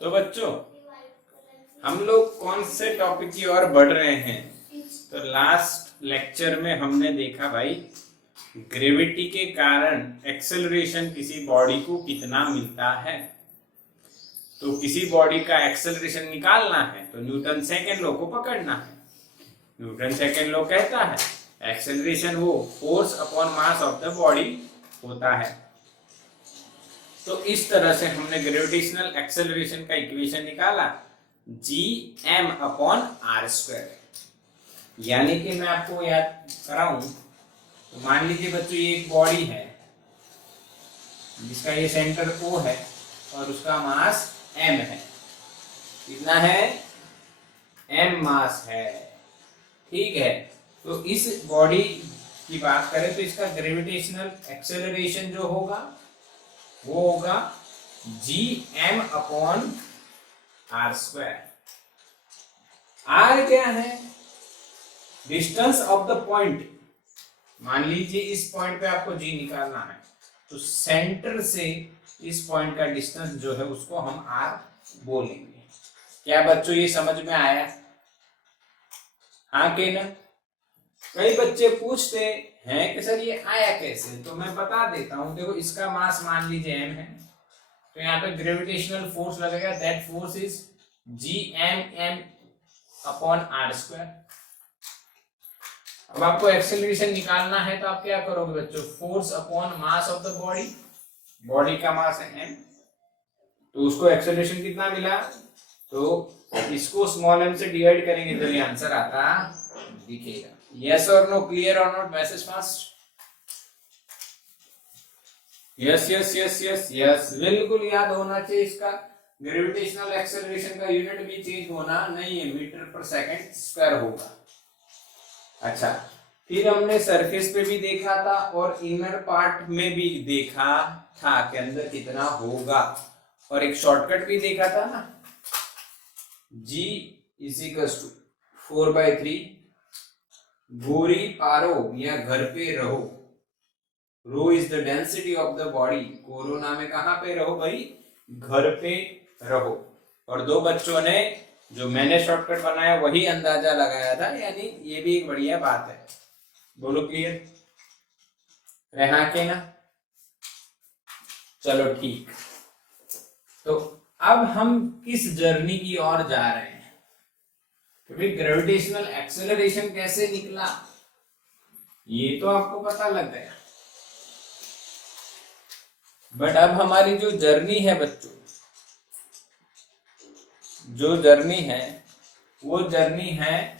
तो बच्चों हम लोग कौन से टॉपिक की ओर बढ़ रहे हैं? तो लास्ट लेक्चर में हमने देखा भाई ग्रेविटी के कारण एक्सेलरेशन किसी बॉडी को कितना मिलता है। तो किसी बॉडी का एक्सेलरेशन निकालना है तो न्यूटन सेकेंड लॉ को पकड़ना है। न्यूटन सेकेंड लॉ कहता है एक्सेलरेशन वो force upon mass of the body होता है। तो इस तरह से हमने ग्रेविटेशनल एक्सेलरेशन का इक्वेशन निकाला Gm/r²। यानी कि मैं आपको याद कराऊं तो मान लीजिए बच्चों ये एक बॉडी है जिसका ये सेंटर O है और उसका मास m है। कितना है? m मास है। ठीक है, तो इस बॉडी की बात करें तो इसका ग्रेविटेशनल एक्सेलरेशन जो होगा वो होगा Gm/r²। r क्या है? Distance of the point. मान लीजिए इस पॉइंट पे आपको G निकालना है तो सेंटर से इस पॉइंट का डिस्टेंस जो है उसको हम r बोलेंगे। क्या बच्चों ये समझ में आया? हाँ के ना? कई बच्चे पूछते हैं कि सर ये आया कैसे, तो मैं बता देता हूं। देखो इसका मास मान लीजिए m है तो यहाँ पे ग्रेविटेशनल फोर्स लगेगा, दैट फोर्स इज Gm/r²। अब आपको एक्सेलरेशन निकालना है तो आप क्या करोगे बच्चों? Force upon mass of the body. Body का मास है m तो उसको एक्सेलरेशन कितना मिला, तो इसको स्मॉल m से डिवाइड करेंगे तो ये आंसर आता दिखेगा। यस और नो? क्लियर और not? Message fast. Yes yes yes yes yes, बिल्कुल याद होना चाहिए। इसका ग्रेविटेशनल एक्सेलरेशन का यूनिट भी चेंज होना नहीं है, मीटर पर सेकंड स्क्वायर होगा। अच्छा, फिर हमने सरफेस पे भी देखा था और इनर पार्ट में भी देखा था कि अंदर कितना होगा, और एक शॉर्टकट भी देखा था ना, G = 4/3 गोरी पारो या घर पे रहो। Rho is the density of the body. Corona में कहां पे रहो भाई? घर पे रहो। और दो बच्चों ने जो मैंने शॉर्टकट बनाया वही अंदाजा लगाया था, यानी ये भी एक बढ़िया बात है। बोलो क्लियर? रहा के ना? चलो ठीक। तो अब हम किस जर्नी की ओर जा रहे हैं? क्योंकि ग्रेविटेशनल एक्सेलरेशन कैसे निकला ये तो आपको पता लग गया, बट अब हमारी जो जर्नी है बच्चों, जो जर्नी है वो जर्नी है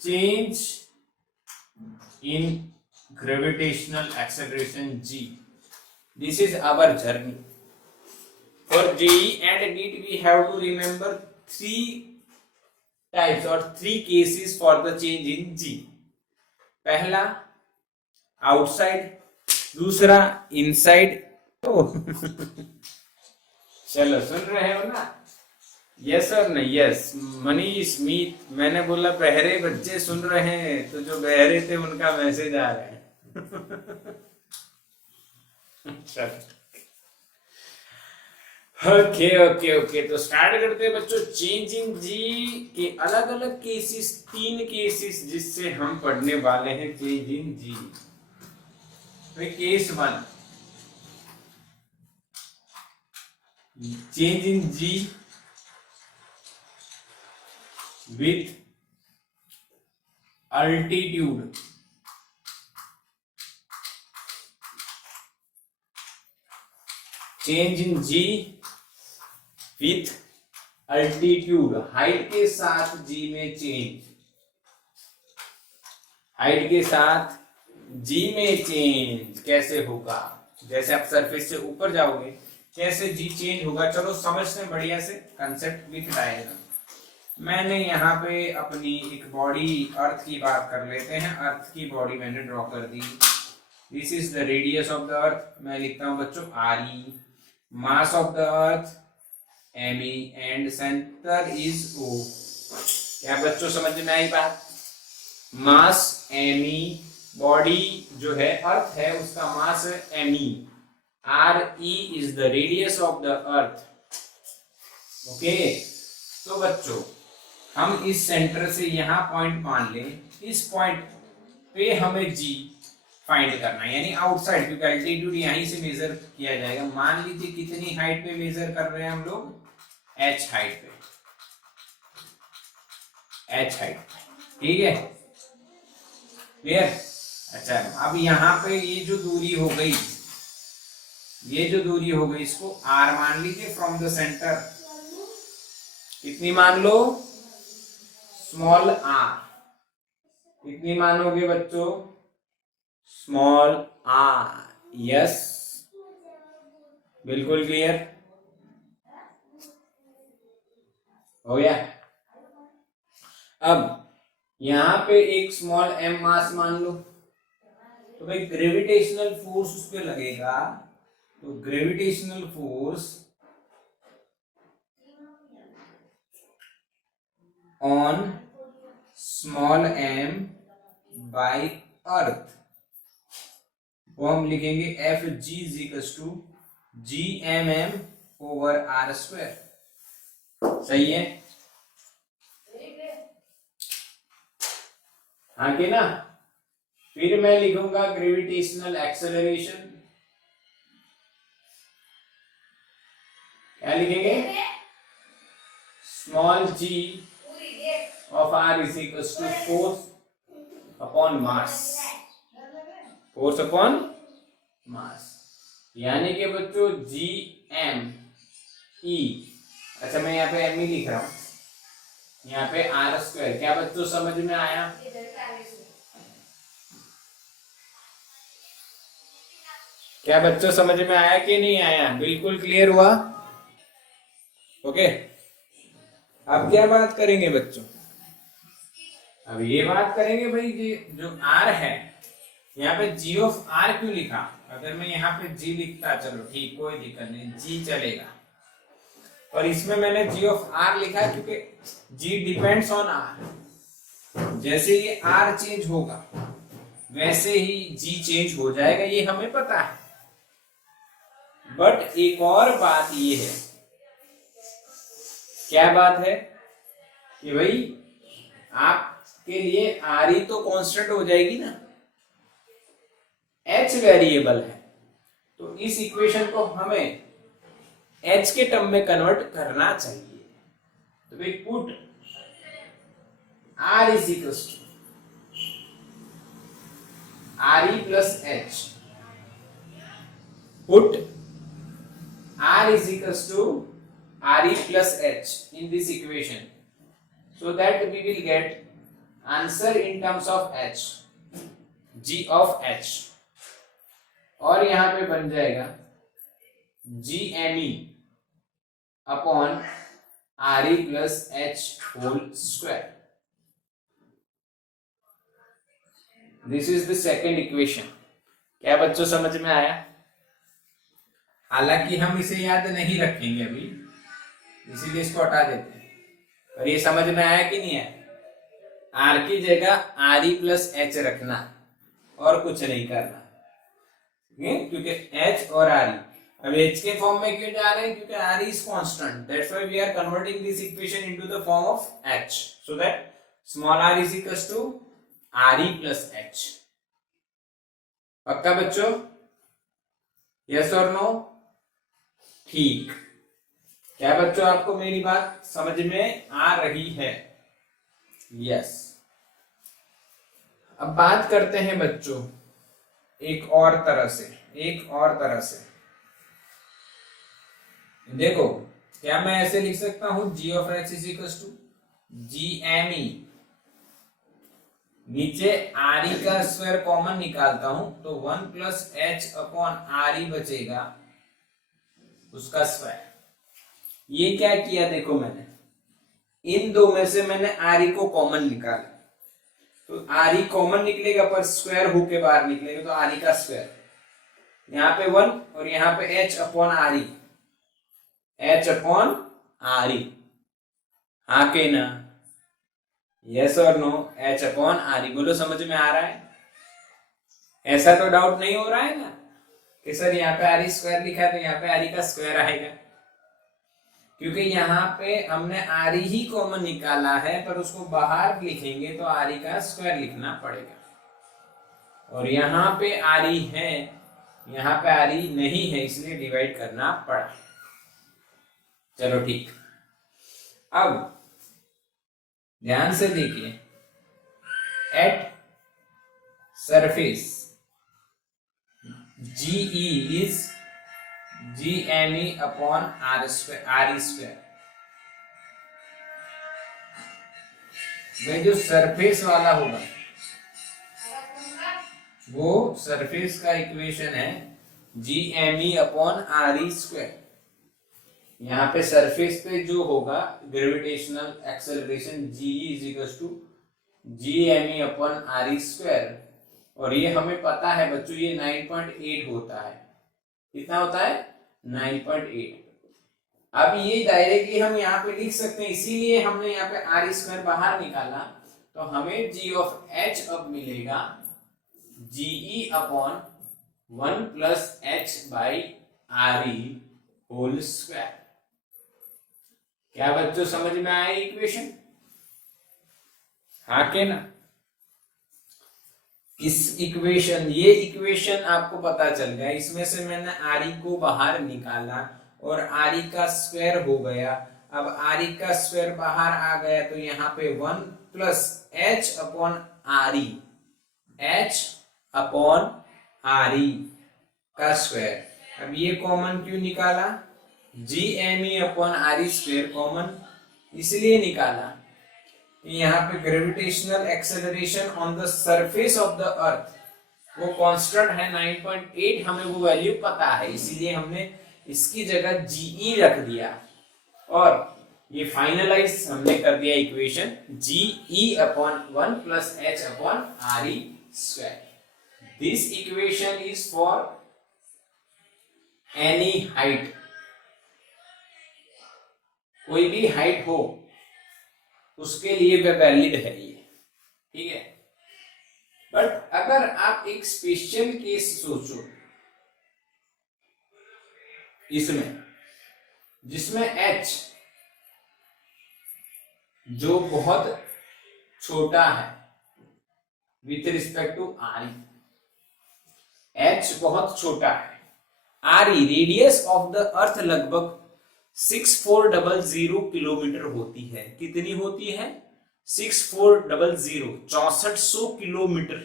change in gravitational acceleration G। This is our journey. For JEE and NEET we have to remember 3 types or 3 cases for the change in G। पहला आउटसाइड, दूसरा इनसाइड। चलो सुन रहे हो ना? यस और नहीं? यस। मनीष मीत, मैंने बोला बहरे बच्चे सुन रहे हैं, तो जो बहरे थे उनका मैसेज आ रहा है। चलो ओके ओके ओके, तो स्टार्ट करते हैं बच्चों। चेंज इन जी के अलग अलग केसेस, 3 केसेस जिससे हम पढ़ने वाले हैं change in G. Case 1, change in G with altitude. Change in G with altitude, height के साथ G में चेंज। हाइट के साथ G में चेंज कैसे होगा? जैसे आप सरफेस से ऊपर जाओगे कैसे G चेंज होगा? चलो समझते हैं बढ़िया से कंसेप्ट विथ डायग्राम। मैंने यहाँ पे अपनी एक बॉडी अर्थ की बात कर लेते हैं। अर्थ की बॉडी मैंने ड्रॉ कर दी। This is the radius of the earth. मैं लिखता हूं बच्चों RE। Mass of the earth ME and centre is O। क्या बच्चों समझ में आई बात? मास ME, बॉडी जो है अर्थ है उसका मास है ME, are E is the radius of the earth. Okay, तो बच्चों हम इस सेंटर से यहां पॉइंट मान लें, इस पॉइंट पे हमें जी फाइंड करना है, यानी आउटसाइड, क्योंकि अल्टीट्यूड यहीं से मेजर किया जाएगा। मान लीजिए कितनी हाइट पे मेजर कर रहे हैं हम लोग, h हाइट पे, h हाइट, ठीक है, क्लियर। अच्छा, अब यहाँ पे ये जो दूरी हो गई, ये जो दूरी हो गई, इसको r मान लीजिए फ्रॉम द सेंटर। कितनी मान लो, स्मॉल r। कितनी मानोगे बच्चों, स्मॉल r। यस, बिल्कुल क्लियर हो गया। अब यहां पे एक स्मॉल m मास मान लो, तो भाई ग्रेविटेशनल फोर्स उस पर लगेगा, तो gravitational force on small m by earth, वो हम लिखेंगे F G is equal to G M M over R square. सही है, हाँ कि ना। फिर मैं लिखूंगा ग्रेविटेशनल एक्सेलरेशन, क्या लिखेंगे, small G of R is equal to force upon mass, force upon mass, यानी कि बच्चों जी एम ई। अच्छा, मैं यहाँ पे एम ई लिख रहा हूं, यहाँ पे आर स्क्वायर। क्या बच्चों समझ में आया, क्या बच्चों समझ में आया कि नहीं आया, बिल्कुल क्लियर हुआ। ओके, अब क्या बात करेंगे बच्चों, अब ये बात करेंगे भाई ये जो r है, यहाँ पे g ऑफ r क्यों लिखा। अगर मैं यहाँ पे g लिखता, चलो ठीक, कोई दिक्कत नहीं, g चलेगा, पर इसमें मैंने g ऑफ r लिखा है क्योंकि g डिपेंड्स ऑन r। जैसे ये r चेंज होगा वैसे ही g चेंज हो जाएगा, ये हमें पता है। बट एक और बात ये है, क्या बात है, कि भाई आपके लिए आर ई तो कांस्टेंट हो जाएगी ना, एच वेरिएबल है, तो इस इक्वेशन को हमें एच के टर्म में कन्वर्ट करना चाहिए। तो भाई put R is equal to R E plus H, put R is equal to R E plus H in this equation, so that we will get answer in terms of h, g of h, और यहां पे बन जाएगा g m e upon R E plus H whole square. This is the second equation. क्या बच्चों समझ में आया। हालांकि हम इसे याद नहीं रखेंगे अभी, इसीलिए इसको हटा देते हैं, और ये समझ में आया कि नहीं आया। आर की जगह आर ई प्लस एच रखना और कुछ नहीं करना, क्योंकि एच और आर ई, अब एच के फॉर्म में क्यों जा रहे हैं, क्योंकि R E is constant, that's why we are converting this equation into the form of H, so that small R is equals to R E plus H. पक्का बच्चों, यस और नो। ठीक, क्या बच्चों आपको मेरी बात समझ में आ रही है। यस, अब बात करते हैं बच्चों एक और तरह से, एक और तरह से। देखो, क्या मैं ऐसे लिख सकता हूं g of h is equal to G M E, नीचे आर ई का स्क्वायर कॉमन निकालता हूं तो 1 प्लस एच अपॉन आर ई बचेगा, उसका स्क्वायर। ये क्या किया, देखो मैंने इन दो में से मैंने आर ई को कॉमन निकाला, तो आर ई कॉमन निकलेगा पर स्क्वायर होके बाहर निकलेगा, तो आर ई का स्क्वायर, यहाँ पे 1 और यहाँ पे H upon R E, H upon R E, हाँ के ना, यस और no, H upon R E. बोलो समझ में आ रहा है, ऐसा तो डाउट नहीं हो रहा है ना, कि सर यहाँ पे आर स्क्वायर लिखा है तो यहाँ पे आर का स्क्वायर आएगा, क्योंकि यहाँ पे हमने आर ही कॉमन निकाला है, पर उसको बाहर लिखेंगे तो आर का स्क्वायर लिखना पड़ेगा। और यहाँ पे आर है, यहाँ पे आर नहीं है, इसलिए डिवाइड करना पड़ा। चलो ठीक। अब ध्यान से देखिए, at surface GE is GME upon R square। भाई जो सरफेस वाला होगा वो सरफेस का इक्वेशन है GME अपॉन RE स्क्वायर। यहाँ पे सरफेस पे जो होगा gravitational acceleration GE is equal to GME upon RE square. और ये हमें पता है बच्चों, ये 9.8 होता है। कितना होता है? 9.8। अब ये डायरेक्टली हम यहाँ पे लिख सकते हैं, इसीलिए हमने यहाँ पे आर स्क्वायर बाहर निकाला, तो हमें जी ऑफ एच अब मिलेगा GE upon 1 plus H by R E whole square. क्या बच्चों समझ में आया इक्वेशन? हाँ के ना? इस इक्वेशन, ये इक्वेशन आपको पता चल गया, इसमें से मैंने आर ई को बाहर निकाला और आर ई का स्क्वायर हो गया। अब आर ई का स्क्वायर बाहर आ गया तो यहाँ पे 1 plus H upon R E, H upon R E का स्क्वायर। अब ये कॉमन क्यों निकाला? G M E upon R E square common इसलिए निकाला यहाँ पे gravitational acceleration on the surface of the earth वो कांस्टेंट है 9.8, हमें वो वैल्यू पता है, इसीलिए हमने इसकी जगह जीई रख दिया और ये फाइनलाइज हमने कर दिया equation GE upon 1 plus H upon R E square. This equation is for any height, कोई भी हाइट हो उसके लिए वह वैलिड है ये, ठीक है। बट अगर आप एक स्पेशल केस सोचो इसमें, जिसमें h जो बहुत छोटा है with respect to R, h बहुत छोटा है, R radius of the earth लगभग 6400 किलोमीटर होती है। कितनी होती है? 6400, 6400 किलोमीटर।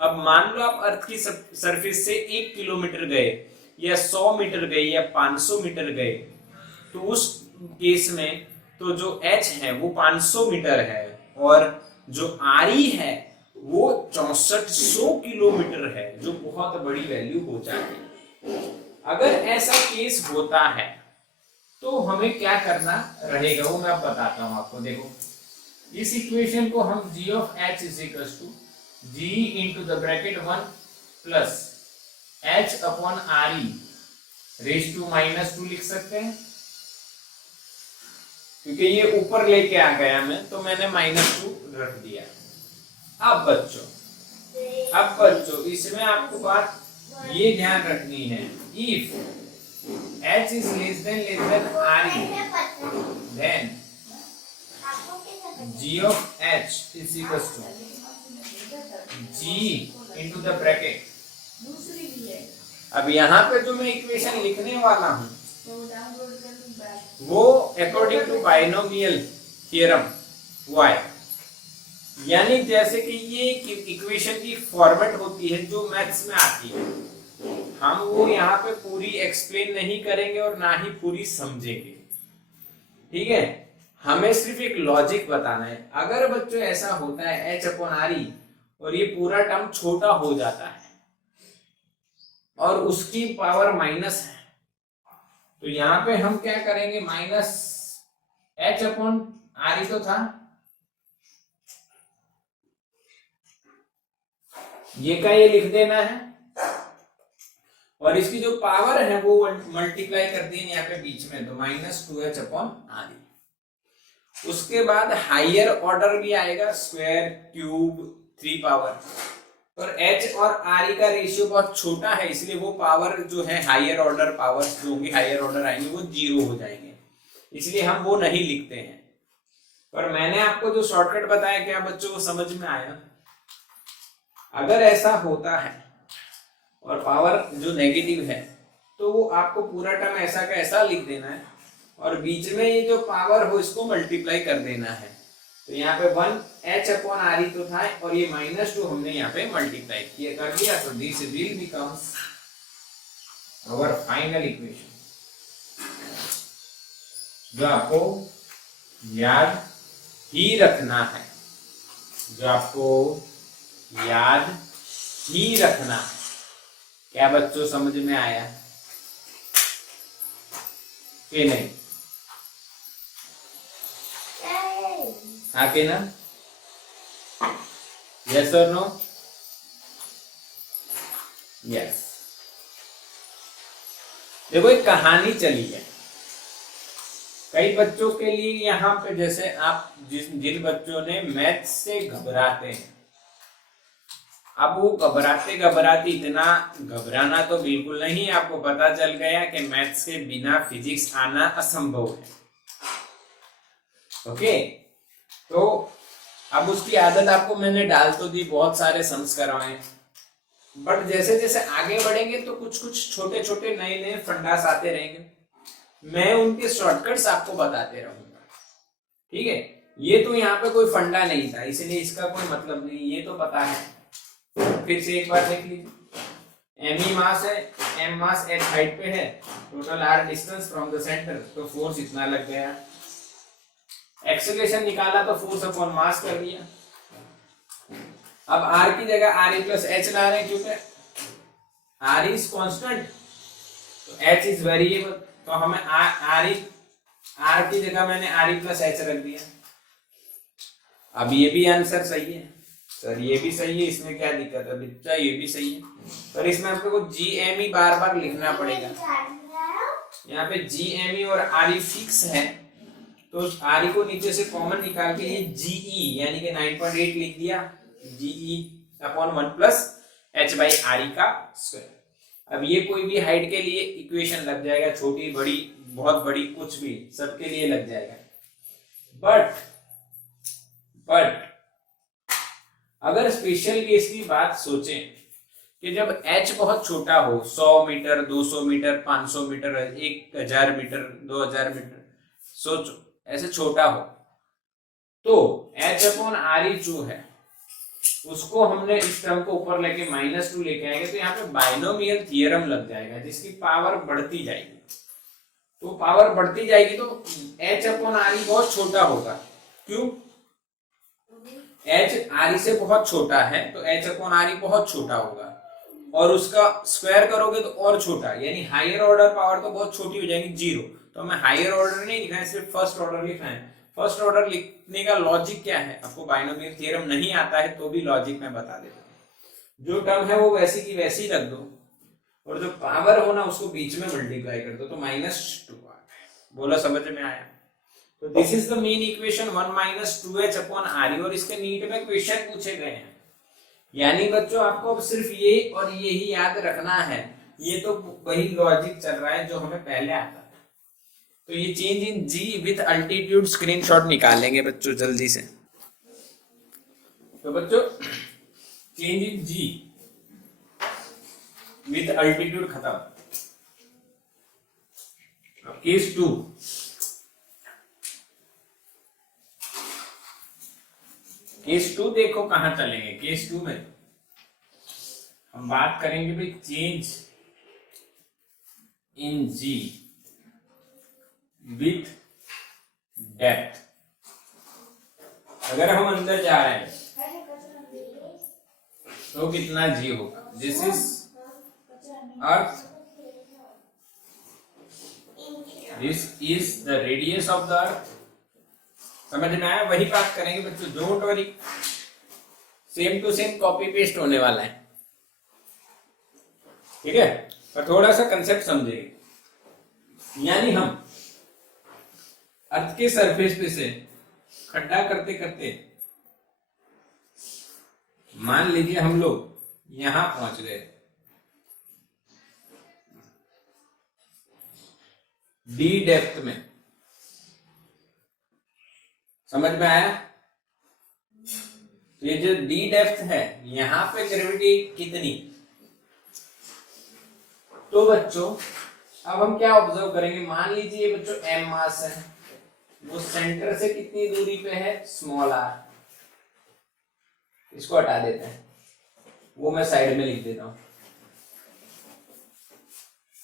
अब मान लो आप अर्थ की सरफेस से 1 किलोमीटर गए या 100 मीटर गए या 500 मीटर गए, तो उस केस में तो जो h है वो 500 मीटर है और जो RE है वो 6400 किलोमीटर है, जो बहुत बड़ी वैल्यू हो जाती है। अगर ऐसा केस होता है तो हमें क्या करना रहेगा वो मैं अब बताता हूं आपको। देखो इस इक्वेशन को हम g of h is equal to g into the bracket 1 प्लस h upon R E raise to -2 लिख सकते हैं, क्योंकि ये ऊपर लेके आ गया मैं तो मैंने -2 रख दिया। अब बच्चों इसमें आपको बात ये ध्यान रखनी है, if h is less than RE, then g of h is equals to g into the bracket। अब यहाँ पे जो मैं इक्वेशन लिखने वाला हूँ वो according to binomial theorem y, यानी जैसे कि ये इक्वेशन की फॉर्मेट होती है जो मैथ्स में आती है, हम वो यहाँ पे पूरी एक्सप्लेन नहीं करेंगे और ना ही पूरी समझेंगे, ठीक है। हमें सिर्फ एक लॉजिक बताना है। अगर बच्चों ऐसा होता है h अपॉन आर ई और ये पूरा टर्म छोटा हो जाता है और उसकी पावर माइनस है, तो यहाँ पे हम क्या करेंगे, माइनस h अपॉन आर ई तो था, ये का ये लिख देना है और इसकी जो पावर है वो मल्टीप्लाई कर दी यहाँ पे बीच में, तो -2h अपॉन आर ई। उसके बाद हायर ऑर्डर भी आएगा, स्क्वायर, क्यूब, 3 पावर, और H और RE का रेशियो बहुत छोटा है, इसलिए वो पावर जो है हायर ऑर्डर पावर जो होंगे हायर ऑर्डर आएंगे वो 0 हो जाएंगे, इसलिए हम वो नहीं लिखते हैं। पर मैंने आपको जो शॉर्टकट बताया क्या बच्चों को समझ में आया? अगर ऐसा होता है और पावर जो नेगेटिव है तो वो आपको पूरा टर्म ऐसा का ऐसा लिख देना है और बीच में ये जो पावर हो इसको मल्टीप्लाई कर देना है। तो यहाँ पे 1 H/RE तो था और ये -2 हमने यहाँ पे मल्टीप्लाई किया कर दिया, तो this will becomes our final equation, जो आपको याद ही रखना है, जो आपको याद ही रखना है। क्या बच्चों समझ में आया कि नहीं? आके ना, यस और नो? यस। देखो एक कहानी चली है कई बच्चों के लिए यहाँ पे, जैसे आप जिन बच्चों ने मैथ्स से घबराते हैं, अब वो घबराते घबराते इतना घबराना तो बिल्कुल नहीं, आपको पता चल गया कि मैथ्स के बिना फिजिक्स आना असंभव है। ओके, तो अब उसकी आदत आपको मैंने डाल तो दी, बहुत सारे सम्स करवाए, बट जैसे जैसे आगे बढ़ेंगे तो कुछ कुछ छोटे छोटे नए नए फंडास आते रहेंगे, मैं उनके शॉर्टकट्स आपको बताते रहूंगा। ठीक है, ये तो यहाँ पे कोई फंडा नहीं था इसलिए इसका कोई मतलब नहीं, ये तो पता है। फिर से एक बार देख लीजिए, एम ई मास है, एम मास एच हाइट पे है, total R distance from the centre, तो फोर्स इतना लग गया। एक्सेलरेशन निकाला तो फोर्स अपॉन मास कर दिया। अब आर की जगह आर ई प्लस एच ला रहे हैं क्योंकि आर इज कांस्टेंट तो एच इज वेरिएबल, तो हमें आर की जगह मैंने आर ई प्लस एच रख दिया। अब ये भी आंसर सही है सर, ये भी सही है, इसमें क्या दिक्कत है बच्चा? ये भी सही है, पर इसमें आपको जी एम ई बार बार लिखना पड़ेगा। यहाँ पे जी एम ई और आर ई फिक्स है, तो आर ई को नीचे से कॉमन निकाल के ये जीई यानी कि 9.8 लिख दिया, GE upon 1 plus H by R E का स्क्वायर। अब ये कोई भी हाइट के लिए इक्वेशन लग जाएगा, छोटी बड़ी बहुत बड़ी कुछ भी, सबके लिए लग जाएगा। बट अगर स्पेशल केस की बात सोचें कि जब h बहुत छोटा हो, 100 metre 200 metre 500 metre 1000 metre 2000 metre, सोचो ऐसे छोटा हो, तो H/RE जो है उसको हमने इस टर्म को ऊपर लेके -2 लेके आएंगे, तो यहाँ पे बाइनोमियल थियरम लग जाएगा जिसकी पावर बढ़ती जाएगी। तो पावर बढ़ती जाएगी तो H/RE बहुत छोटा होगा। क्यों? H RE से बहुत छोटा है तो H/RE बहुत छोटा होगा, और उसका स्क्वायर करोगे तो और छोटा, यानी हायर ऑर्डर पावर तो बहुत छोटी हो जाएगी 0। तो हमें हायर ऑर्डर नहीं लिखना है, सिर्फ फर्स्ट ऑर्डर लिखना है। फर्स्ट ऑर्डर लिखने का लॉजिक क्या है? आपको बाइनोमियल थ्योरम नहीं आता है तो भी लॉजिक मैं बता देता हूँ। जो टर्म है वो वैसी की वैसी रख दो और जो पावर हो ना उसको बीच में मल्टीप्लाई कर दो, तो -2। बोला समझ में आया? तो this is the main equation 1 - 2H/RE, और इसके नीट में क्वेश्चन पूछे गए हैं। यानी बच्चों आपको अब सिर्फ ये और ये ही याद रखना है, ये तो वही लॉजिक चल रहा है जो हमें पहले आता था। तो ये change in G with altitude screenshot निकालेंगे बच्चों जल्दी से। तो बच्चों change in G with altitude खत्म। केस 2, केस 2 देखो कहां चलेंगे। केस 2 में हम बात करेंगे भाई change in G with depth. अगर हम अंदर जा रहे हैं तो कितना जी होगा? This is earth, this is the radius of the earth. समझ में आया? वही बात करेंगे बच्चों, don't worry, same to same copy paste होने वाला है। ठीक है, पर थोड़ा सा कंसेप्ट समझेंगे। यानी हम अर्थ के सरफेस पे से खड्डा करते करते मान लीजिए हम लोग यहां पहुंच गए, डी डेप्थ में। समझ में आया? तो ये जो डी डेप्थ है, यहां पे ग्रेविटी कितनी। तो बच्चों अब हम क्या ऑब्जर्व करेंगे, मान लीजिए बच्चों m मास है, वो सेंटर से कितनी दूरी पे है, स्मॉल r। इसको हटा देते हैं, वो मैं साइड में लिख देता हूं,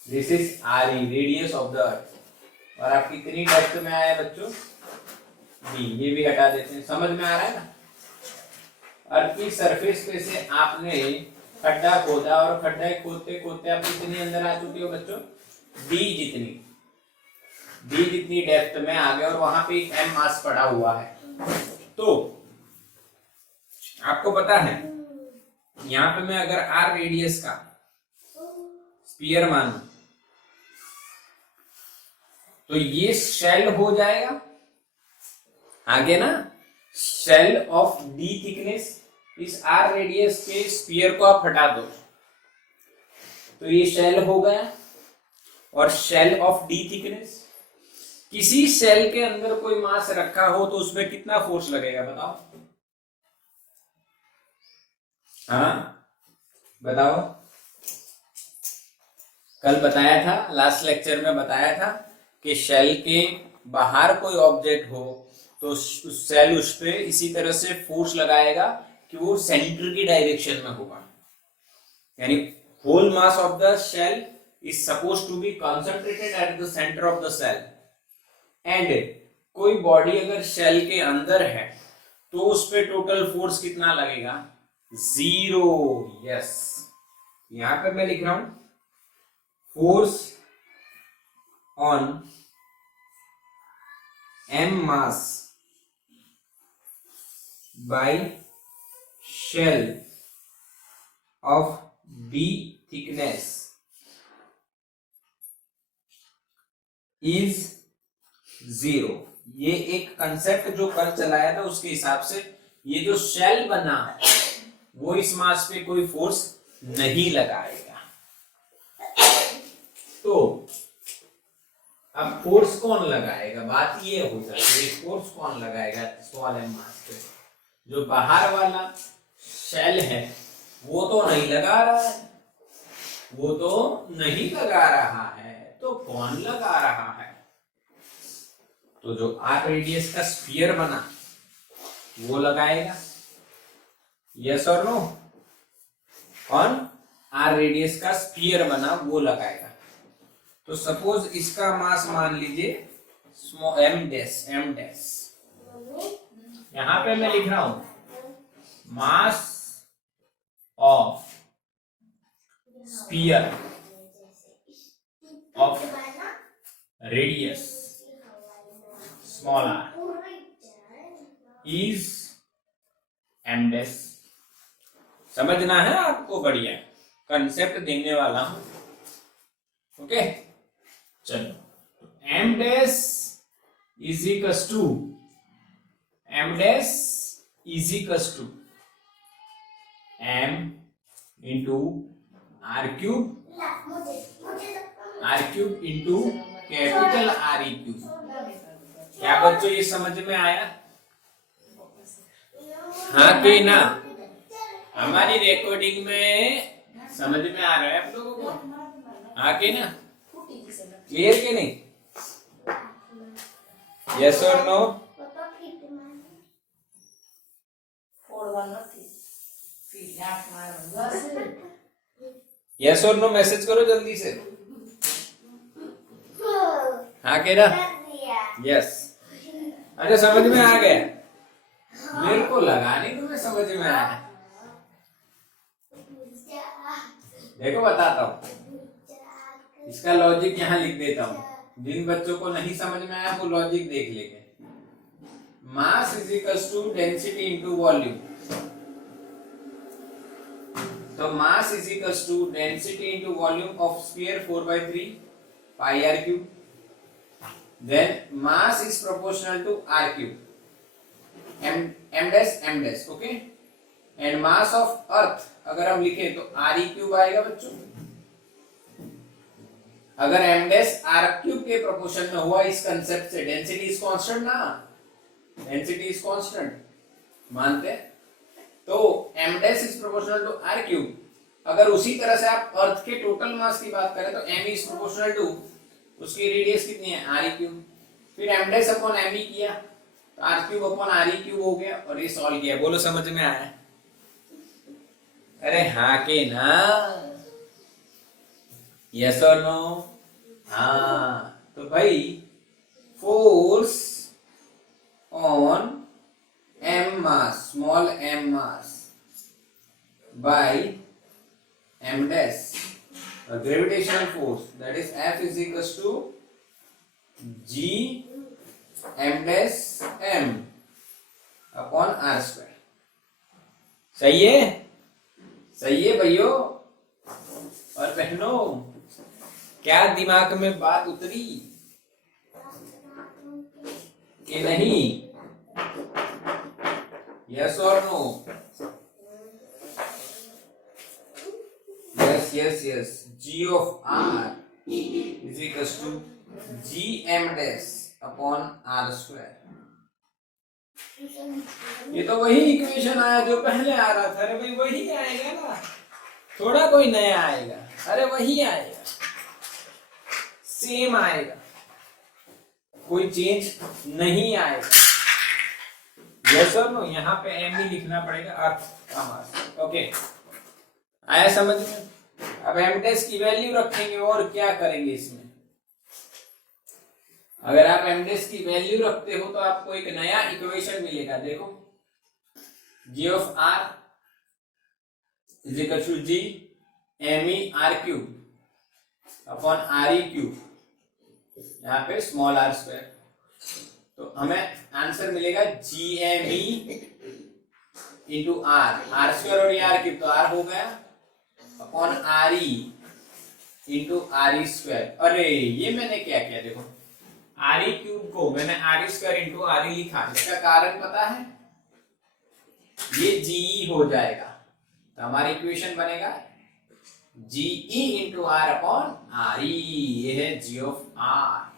this is R E, radius of the अर्थ। और आप कितनी डेप्थ में आए बच्चों, डी, ये भी हटा देते हैं। समझ में आ रहा है ना? अर्थ की सरफेस पे से आपने खड्डा खोदा और खड्डा खोदते खोदते आप कितनी अंदर आ चुके हो बच्चों, डी जितनी डेप्थ में आ गए और वहां पे एक एम मास पड़ा हुआ है। तो आपको पता है यहां पे मैं अगर आर रेडियस का स्फीयर मानू तो ये शेल हो जाएगा आगे ना, शेल ऑफ डी थिकनेस। इस आर रेडियस के स्फीयर को आप हटा दो तो ये शेल हो गया, और शेल ऑफ डी थिकनेस। किसी शेल के अंदर कोई मास रखा हो तो उसमें कितना फोर्स लगेगा बताओ, हाँ बताओ। कल बताया था, लास्ट लेक्चर में बताया था कि शेल के बाहर कोई ऑब्जेक्ट हो तो उस शेल उस पे इसी तरह से फोर्स लगाएगा कि वो सेंटर की डायरेक्शन में होगा, यानी whole mass of the shell is supposed to be concentrated at the center of the cell, and कोई बॉडी अगर शेल के अंदर है तो उस पे टोटल फोर्स कितना लगेगा, 0। यस, यहां पे मैं लिख रहा हूं force on m mass by shell of d thickness is 0। ये एक कंसेप्ट जो कल चलाया था उसके हिसाब से ये जो शेल बना वो इस मास पे कोई फोर्स नहीं लगाएगा। तो अब फोर्स कौन लगाएगा, बात ये हो जाती है, फोर्स कौन लगाएगा स्मॉल एम मास पे। जो बाहर वाला शेल है वो तो नहीं लगा रहा है, वो तो नहीं लगा रहा है, तो कौन लगा रहा है, तो जो आर रेडियस का स्फीयर बना वो लगाएगा। यस और नो, कौन, आर रेडियस का स्फीयर बना वो लगाएगा। तो सपोज इसका मास मान लीजिए स्मॉल एम डैश, यहां पे मैं लिख रहा हूं mass of sphere of radius small r is m dash। समझना है आपको, बढ़िया कंसेप्ट देने वाला हूं, ओके। चलो m dash is equals to m into r cube into capital R E cube. क्या बच्चों ये समझ में आया, हाँ कि ना? हमारी रिकॉर्डिंग में समझ में आ रहा है आप लोगों को, हाँ कि ना? क्लियर कि नहीं? यस और नो? यस और नो मैसेज करो जल्दी से, हाँ कह रहा? यस। अच्छा समझ में आ गया, मेरे को लगा नहीं तुम्हें समझ में आया। देखो बताता हूं, इसका लॉजिक यहाँ लिख देता हूं, जिन बच्चों को नहीं समझ में आया वो लॉजिक देख लेंगे। Mass is equals to density into volume, तो mass is equals to density into volume of sphere 4/3 pi r cube, then mass is proportional to r cube, m dash, okay, and mass of earth अगर हम लिखें तो are E cube आएगा बच्चों। अगर M dash R cube के proportion में हुआ इस कंसेप्ट से, डेंसिटी इज कांस्टेंट ना, डेंसिटी इज कांस्टेंट मानते हैं, तो M dash is proportional to R cube. अगर उसी तरह से आप अर्थ के टोटल मास की बात करें तो एम इज प्रोपोर्शनल टू उसकी रेडियस कितनी है आर ई क्यूब, फिर M dash upon M E किया तो R cube upon R E cube हो गया और ये सॉल्व किया। बोलो समझ में आया? अरे हाँ के ना, यस और नो? हाँ, तो भाई force on M mass, small M mass by M dash, gravitational force that is F is equals to G M dash M upon R square. सही है? सही है भाइयों और बहनों? क्या दिमाग में बात उतरी कि नहीं? यस और no? Yes yes yes. G of R is equals to G M dash upon R square. ये तो वही इक्वेशन आया जो पहले आ रहा था। अरे भाई वही आएगा ना, थोड़ा कोई नया आएगा। अरे वही आएगा, सेम आएगा, कोई चेंज नहीं आएगा। यस और नो? यहाँ पे एम ही लिखना पड़ेगा, अर्थ का मास। ओके, आया समझ में? अब एम डैश की वैल्यू रखेंगे और क्या करेंगे इसमें। अगर आप एम डैश की वैल्यू रखते हो तो आपको एक नया इक्वेशन मिलेगा। देखो, G of R is equal to G M E R cube upon R E cube, यहाँ पे स्मॉल आर स्क्वायर। तो हमें आंसर मिलेगा G M E into R, R square और आर क्यूब तो आर हो गया, upon R E into R E square. अरे ये मैंने क्या किया, देखो आर ई क्यूब को मैंने are E square into R ई लिखा। इसका कारण पता है, ये जीई हो जाएगा तो हमारी इक्वेशन बनेगा GE into R upon R E. ये है जी ऑफ आर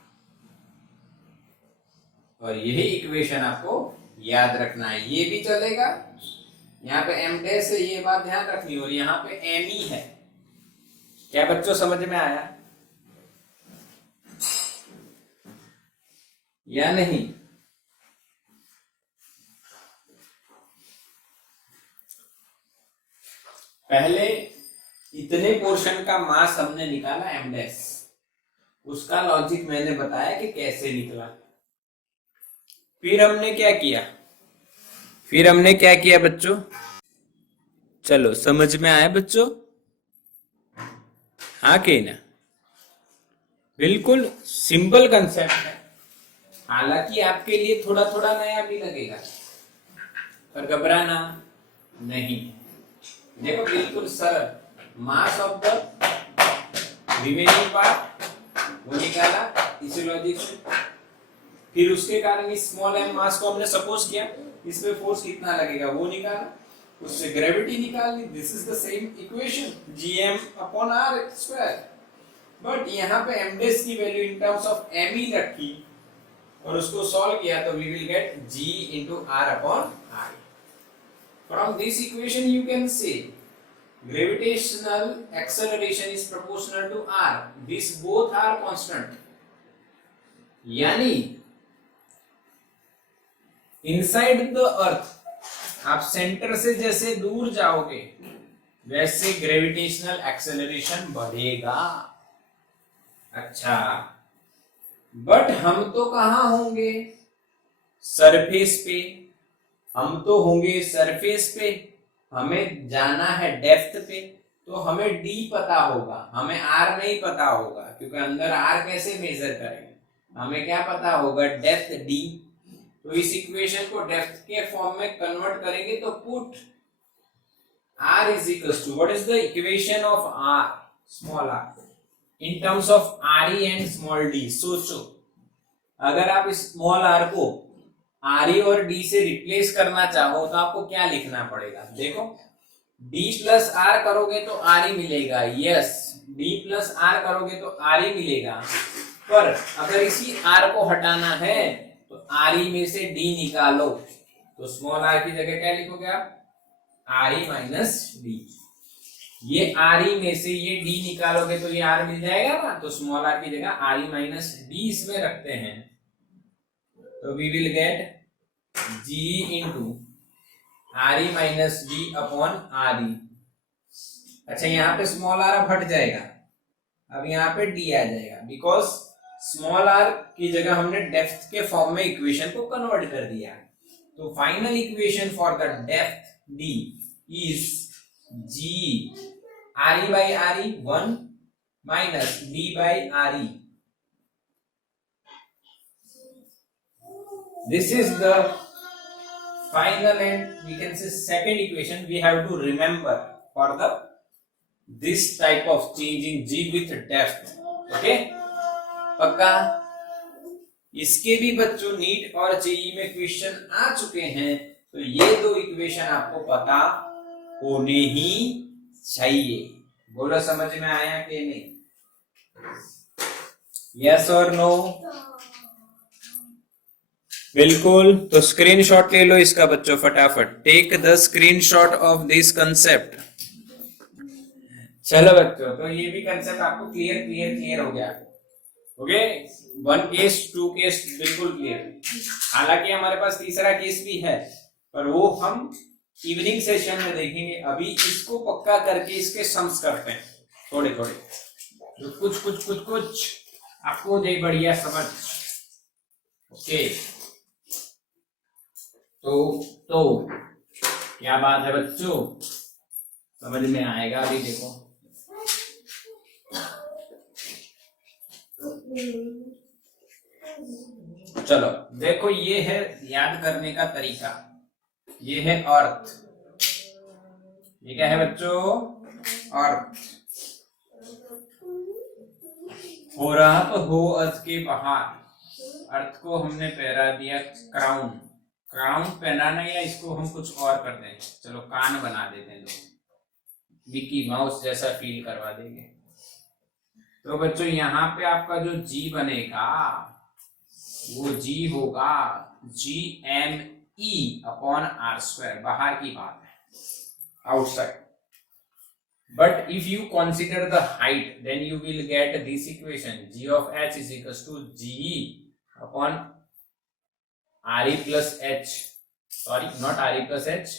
और यही इक्वेशन आपको याद रखना है। ये भी चलेगा, यहाँ पे एम डैश है, ये बात ध्यान रखनी, और यहाँ पे एम ई है। क्या बच्चों समझ में आया या नहीं? पहले इतने पोर्शन का मास हमने निकाला एम डैश, उसका लॉजिक मैंने बताया कि कैसे निकला। फिर हमने क्या किया बच्चों? चलो समझ में आया बच्चों? हाँ के ना? बिल्कुल सिंपल कंसेप्ट है, हालांकि आपके लिए थोड़ा थोड़ा नया भी लगेगा, पर घबराना नहीं। देखो बिल्कुल सरल, मास ऑफ द रिमेनिंग पार्ट वो निकाला इसी लॉजिक से। फिर उसके कारण इस स्मॉल एम मास को हमने सपोज किया, इसमें फोर्स कितना लगेगा वो निकाला, उससे ग्रेविटी निकालनी। This is the same equation, Gm upon R square. But यहाँ पे एम डैश की value in terms of M E रखी और उसको सॉल्व किया तो we will get G into R upon R. From this equation you can say gravitational acceleration is proportional to r. These both are constant. यानी inside the earth आप centre से जैसे दूर जाओगे वैसे ग्रेविटेशनल एक्सेलरेशन बढ़ेगा। अच्छा, बट हम तो कहां होंगे? सरफेस पे। हम तो होंगे सरफेस पे, हमें जाना है डेप्थ पे, तो हमें डी पता होगा, हमें आर नहीं पता होगा, क्योंकि अंदर आर कैसे मेजर करेंगे। हमें क्या पता होगा? Depth D. तो इस इक्वेशन को डेप्थ के फॉर्म में कन्वर्ट करेंगे तो put R is equal to, what is the equation of R, small R, in terms of R E and small D. सोचो, अगर आप इस स्मॉल आर को आर ई और डी से रिप्लेस करना चाहो तो आपको क्या लिखना पड़ेगा? देखो, डी प्लस आर करोगे तो आर ही मिलेगा, यस, डी प्लस आर करोगे तो आर ही मिलेगा। पर अगर इसी आर को हटाना है तो आर ही में से डी निकालो, तो स्मॉल आर की जगह क्या लिखोगे आप, आर ई माइनस डी। ये आर ई में से ये डी निकालोगे तो ये आर मिल जाएगा ना, तो स्मॉल आर की जगह आर ई माइनस डी इसमें रखते हैं, तो we will get G into R E minus D upon R E. अच्छा यहाँ पे स्मॉल आर अब हट जाएगा, अब यहाँ पे डी आ जाएगा, बिकॉज स्मॉल आर की जगह हमने डेप्थ के फॉर्म में इक्वेशन को कन्वर्ट कर दिया। तो final equation for the depth D is G R E by R E 1 minus D by R E. This is the final and we can say second equation we have to remember for the this type of change in g with depth, okay? पक्का? इसके भी बच्चों NEET और JEE में question आ चुके हैं, तो ये दो इक्वेशन आपको पता होने ही चाहिए। बोलो समझ में आया कि नहीं? यस और नो? बिल्कुल। तो स्क्रीनशॉट ले लो इसका बच्चों फटाफट, take the screenshot of this concept. चलो बच्चों, तो ये भी कंसेप्ट आपको क्लियर हो गया, ओके? 1 केस 2 केस बिल्कुल क्लियर। हालांकि हमारे पास तीसरा केस भी है, पर वो हम इवनिंग सेशन में देखेंगे। अभी इसको पक्का करके इसके सम्स करते हैं थोड़े थोड़े, तो कुछ आपको दे बढ़िया समझ, ओके? तो क्या बात है बच्चों, समझ में आएगा अभी? देखो चलो देखो, ये है याद करने का तरीका, ये है अर्थ। ये क्या है बच्चों? अर्थ। हो रहा तो हो अर्थ के बाहर, अर्थ को हमने पहरा दिया क्राउन। क्राउन पहनाना या इसको हम कुछ और कर दें, चलो कान बना देते हैं, लोग मिकी माउस जैसा फील करवा देंगे। तो बच्चों यहाँ पे आपका जो जी बनेगा वो जी होगा G M E upon R square, बाहर की बात है, outside. But if you consider the height, then you will get this equation: g of h is equals to g upon re plus h. Sorry, not re plus h.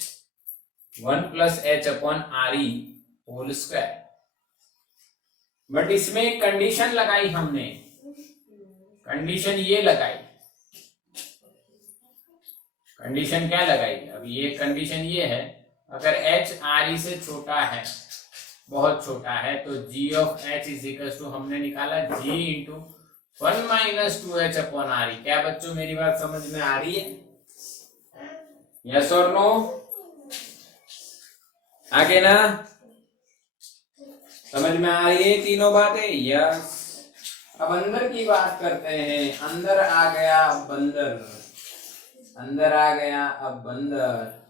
1 plus h upon re whole square. But इसमें एक condition लगाई हमने, condition ये लगाई। Condition क्या लगाई? अब ये कंडीशन ये है, अगर h re से छोटा है, बहुत छोटा है, तो g of h is equal to हमने निकाला g into 1 minus 2h upon R E. क्या बच्चों मेरी बात समझ में आ रही है? यस और नो? आगे ना समझ में आ रही है तीनों बातें? यस। अब अंदर की बात करते हैं। अंदर आ गया बंदर, अंदर आ गया अब बंदर।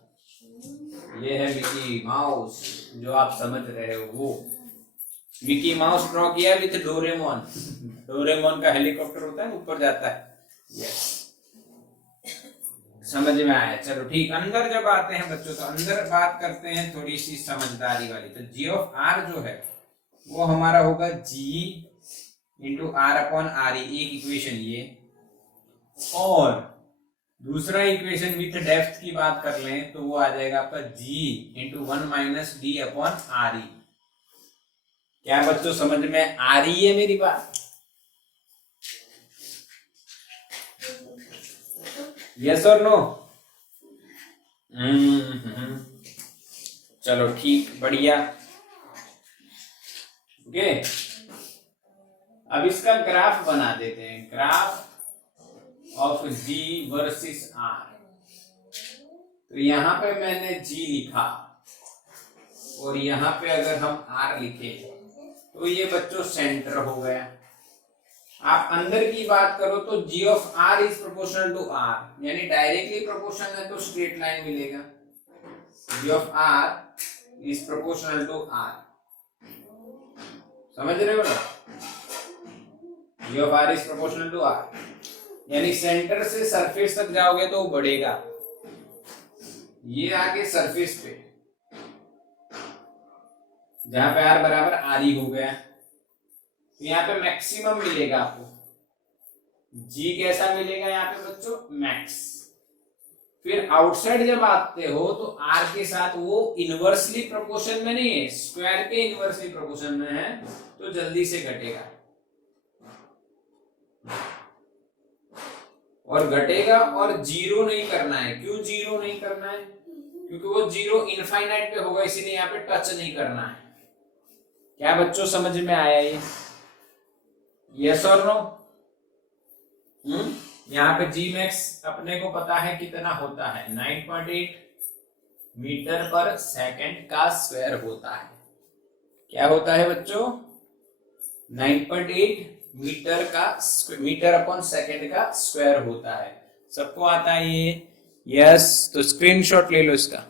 ये है मिकी माउस, जो आप समझ रहे हो वो मिकी माउस ड्रॉ किया विथ डोरेमोन। डोरेमोन का हेलीकॉप्टर होता है, ऊपर जाता है। यस, समझ में आया? चलो ठीक। अंदर जब आते हैं बच्चों, तो अंदर बात करते हैं थोड़ी सी समझदारी वाली। तो जी ऑफ आर जो है वो हमारा होगा G into R upon R E, एक इक्वेशन ये। और दूसरा इक्वेशन विथ डेप्थ की बात कर लें तो वो आ जाएगा आपका g into 1 minus D upon R E. क्या बच्चों समझ में आ रही है मेरी बात? यस और नो? चलो ठीक, बढ़िया, ओके। अब इसका ग्राफ बना देते हैं, graph of G versus R। तो यहां पे मैंने G लिखा और यहां पे अगर हम R लिखे तो ये बच्चों सेंटर हो गया। आप अंदर की बात करो तो G of R is proportional to R, यानी डायरेक्टली प्रोपोर्शनल है तो स्ट्रेट लाइन मिलेगा। G of R is proportional to R. समझ रहे हो ना, G of R is proportional to R, यानी सेंटर से सरफेस तक जाओगे तो वो बढ़ेगा। ये आगे सरफेस पे जहां पे आर बराबर आर ही हो गया, तो यहाँ पे मैक्सिमम मिलेगा आपको। जी कैसा मिलेगा यहाँ पे बच्चों, मैक्स। फिर आउटसाइड जब आते हो तो आर के साथ वो इनवर्सली प्रोपोर्शन में नहीं है, स्क्वायर के इनवर्सली प्रोपोर्शन में है, तो जल्दी से घटेगा और घटेगा। और जीरो नहीं करना है। क्यों जीरो नहीं करना है, क्योंकि वो जीरो इनफाइनाइट पे होगा, इसीलिए यहाँ पे टच नहीं करना है। क्या बच्चों समझ में आया ये, यस और नो? यहाँ पे जी मैक्स अपने को पता है कितना होता है, 9.8 मीटर पर सेकंड का स्क्वायर होता है। क्या होता है बच्चों, 9.8 मीटर अपॉन सेकंड का स्क्वायर होता है। सबको आता है ये, यस? तो स्क्रीनशॉट ले लो इसका।